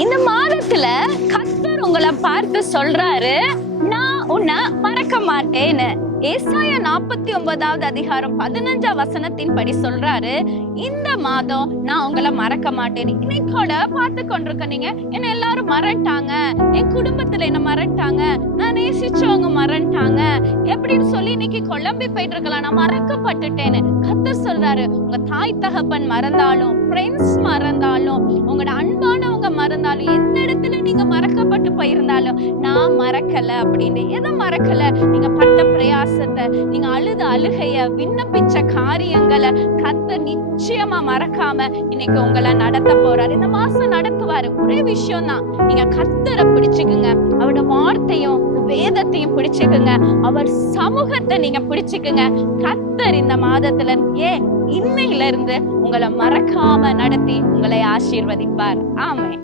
இந்த மாதத்துல கர்த்தர் உங்களை பார்த்து சொல்றாரு, நான் உன்னை மறக்க மாட்டேன்னு. ஏசாயா 49வது அதிகாரம் 15ஆம் வசனத்தின் படி சொல்றாரு, இந்த மாதம் நான் உங்களை மறக்க மாட்டேன்னு. இன்னைக்கோட பார்த்து கொண்டிருக்க நீங்க, என்ன எல்லாரும் மறந்துட்டாங்க, என் குடும்பத்துல என்ன மறந்துட்டாங்க, நான் நேசிச்சவங்க மறந்துட்டாங்க எப்படின்னு சொல்லி இன்னைக்கு குழம்பி போயிட்டு இருக்கலாம். நான் மறக்கப்பட்டுட்டேன்னு. கர்த்தர் சொல்றாரு, உங்க தாய் தகப்பன் மறந்தாலும், ஃப்ரெண்ட்ஸ் மறந்தாலும், உங்களோட அன்பானவங்க மறந்தாலும், எந்த இடத்துல நீங்க மறக்கப்பட்டு போயிருந்தாலும் நான் மறக்கல அப்படின்னு. எதை மறக்கல? நீங்க பட்ட பிரயாசத்தை, நீங்க அழுத அழுகைய, விண்ணப்பிச்ச காரியங்களை கர்த்தர் நிச்சயமா மறக்காம இன்னைக்கு உங்களை நடத்த போறாரு. இந்த மாசம் நடத்துவாரு. ஒரே விஷயம் தான், நீங்க கர்த்தரை பிடிச்சுக்குங்க, அவரோட வார்த்தையும் வேதத்தையும் பிடிச்சுக்குங்க, அவர் சமூகத்தை நீங்க பிடிச்சுக்குங்க. கர்த்தர் இந்த மாதத்துல இன்னையில இருந்து உங்களை மறக்காம நடத்தி உங்களை ஆசீர்வதிப்பார். ஆமென்.